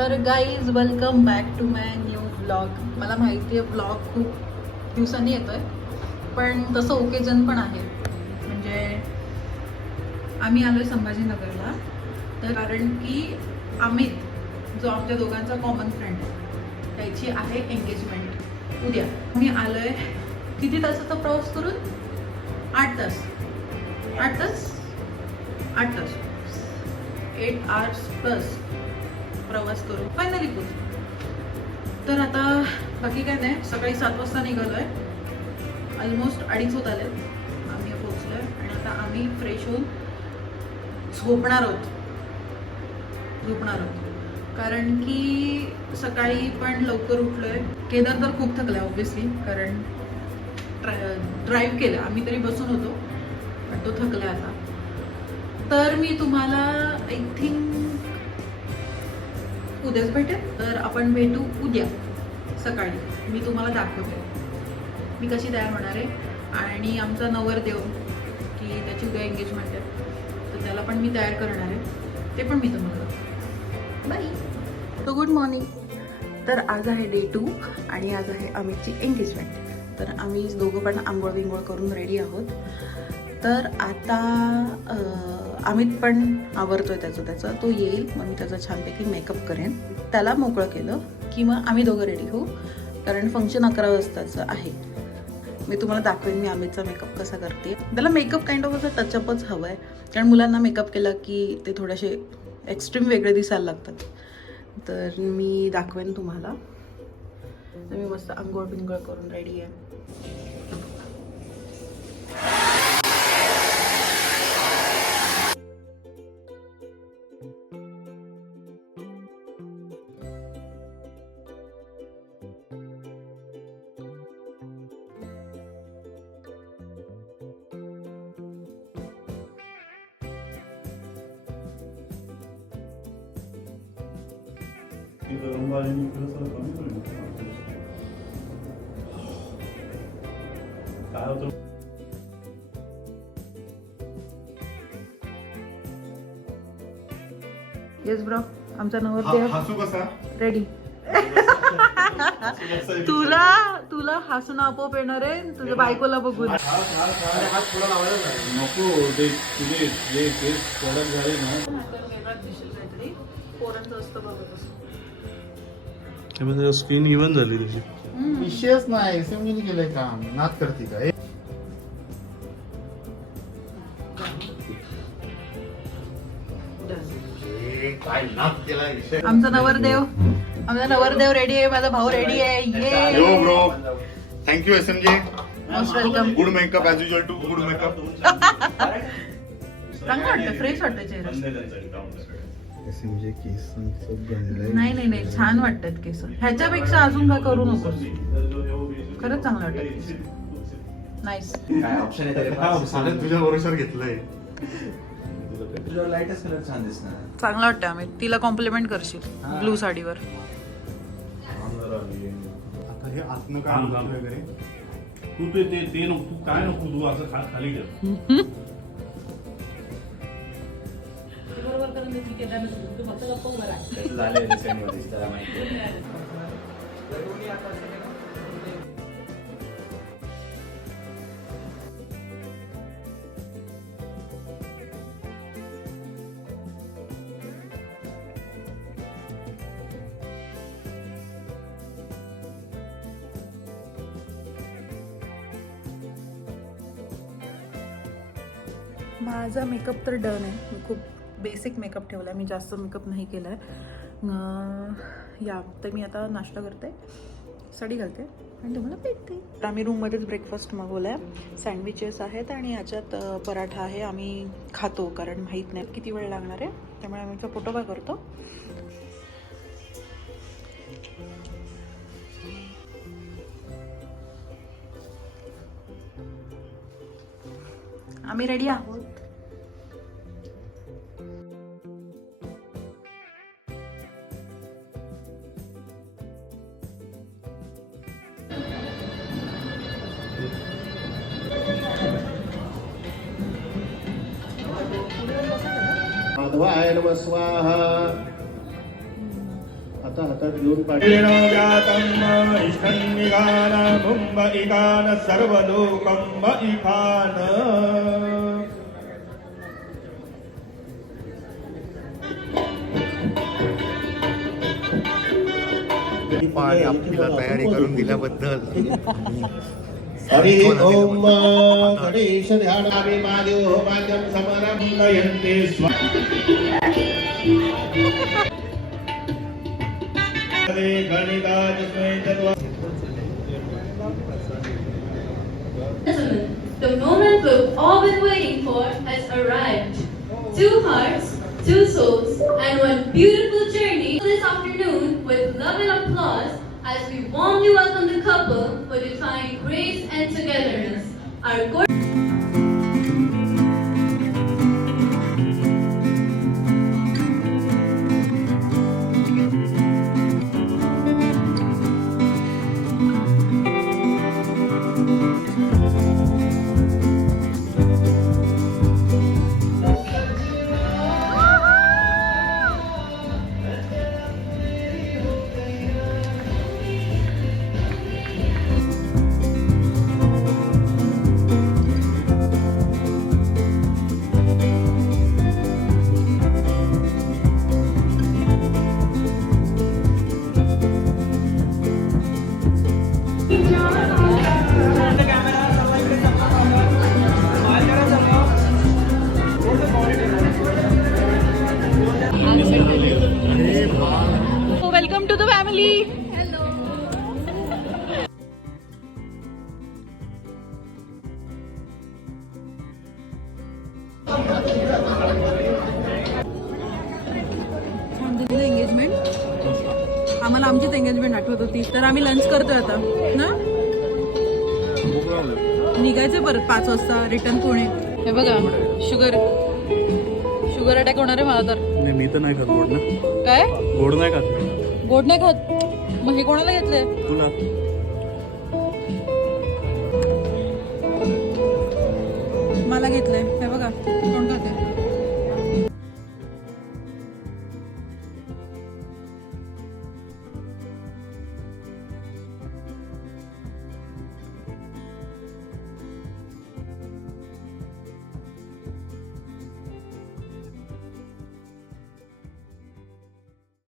तर guys welcome back to my new vlog. मला माहिती आहे व्लॉग खूप दिवसांनी येतोय, पण तसं ओकेजन पण आहे. म्हणजे आम्ही आलोय संभाजीनगरला, तर कारण की अमित जो आमच्या दोघांचा कॉमन फ्रेंड आहे त्याची आहे एंगेजमेंट उद्या. मी आलोय किती तासाचा प्रवास करून 8 तास 8 hours प्लस प्रवास करू फायनली पोहोचलो. तर आता बाकी काय नाही, सकाळी 7 वाजता निघालोय, ऑलमोस्ट 2:30 होत आले आम्ही पोहोचलोय. आणि आता आम्ही फ्रेश होऊन झोपणार आहोत कारण की सकाळी पण लवकर उठलोय. केदार तर खूप थकलाय ऑब्व्हियसली, कारण ड्राईव्ह केलं आम्ही, तरी बसून होतो पण तो थकलाय आता. तर मी तुम्हाला आय थिंक उद्याच भेटेल, तर आपण भेटू उद्या सकाळी. मी तुम्हाला दाखवते मी कशी तयार होणार आहे, आणि आमचा नवरदेव की त्याची उद्या एंगेजमेंट आहे तर त्याला पण मी तयार करणार आहे, ते पण मी तुम्हाला दाखवते. बाय. So good morning. तर आज आहे डे 2 आणि आज आहे अमितची एंगेजमेंट. तर आम्ही दोघं पण आंघोळ विंघोळ करून रेडी आहोत. तर आता अमित पण आवरतोय त्याचं तो येईल, मग मी त्याचा छानपैकी मेकअप करेन. त्याला मोकळं केलं की मग आम्ही दोघं रेडी होऊ, कारण फंक्शन 11 वाजताचं आहे. मी तुम्हाला दाखवेन मी अमितचा मेकअप कसा करते. त्याला मेकअप काइंड ऑफ असं टचअपच हवं आहे, कारण मुलांना मेकअप केलं की ते थोडेसे एक्स्ट्रीम वेगळे दिसायला लागतात. तर मी दाखवेन तुम्हाला. तर मी मस्त आंघोळ बिंघोळ करून रेडी आहे. येस ब्रो, आमचा नवरदेव हसू कसा रेडी. तुला हसून आपोआप येणार आहे तुझ्या बायकोला बघून. नको ते तुझे जे केस कडक झाले ना, पोरांचं असतं बघत असं. स्किन इव्हन झाली तुझी. विषयच नाही, समजून गेलंय काम. नाद करते का? काय नाद केलाय विषय. आमचा नवरदेव रेडी आहे, माझा भाऊ रेडी आहे. Yo yeah bro, thank you SMJ. Most welcome. Good makeup as usual too good makeup. चांगलं वाटतं, फ्रेश वाटतं चेहरा. SMJ केसांचं गंध. नाही छान वाटतात केस. ह्याच्यापेक्षा अजून काय करू नकोस, खरंच चांगलं वाटतं केस. नाईस. काय ऑप्शन आहे तरी साधन तुझ्या भरोशावर घेतलंय. तुझ्यावर लाईटच कलर छान दिसणार. चांगलं वाटतं आम्ही. तिला कॉम्प्लिमेंट करशील ब्लू साडीवर. आता हे आतनं काय आणलं वगैरे तू ते नको, तू काय नको, तू असं खाली ठेव. झाले रिसेंटमध्ये त्याला माहिती. माझा मेकअप तर डन आहे. मी खूप बेसिक मेकअप ठेवला आहे, मी जास्त मेकअप नाही केला आहे. या तर मी आता नाश्ता करते, साडी घालते आणि तुम्हाला भेटते. आम्ही रूममध्येच ब्रेकफास्ट मागवला आहे. सँडविचेस आहेत आणि ह्याच्यात पराठा आहे. आम्ही खातो कारण माहीत नाही किती वेळ लागणार आहे, त्यामुळे आम्ही फोटो काय करतो. आम्ही रेडी आहोत. माधवाय नमः स्वाहा. असं हातात घेऊन पाणी आपल्याला तयारी करून दिल्याबद्दल हरि ओम गणेश ध्यानामि महादेव माध्यम समरमयन्ते The moment we've all been waiting for has arrived. 2 hearts, 2 souls, and one beautiful journey this afternoon with love and applause as we warmly welcome the couple for divine grace and togetherness. Our welcome to the family. Engagement आम्हाला आमचीच engagement आठवत होती, तर आम्ही lunch करतोय आता ना. निघायचं परत 5 वाजता रिटर्न पुणे. हे बघा शुगर अटॅक होणार आहे मला तर. नाही मी तर नाही खात गोड ना. काय गोड नाही खात. गोड नाही खात? मग हे कोणाला घेतलंय? तुला मला घेतलंय. हे बघा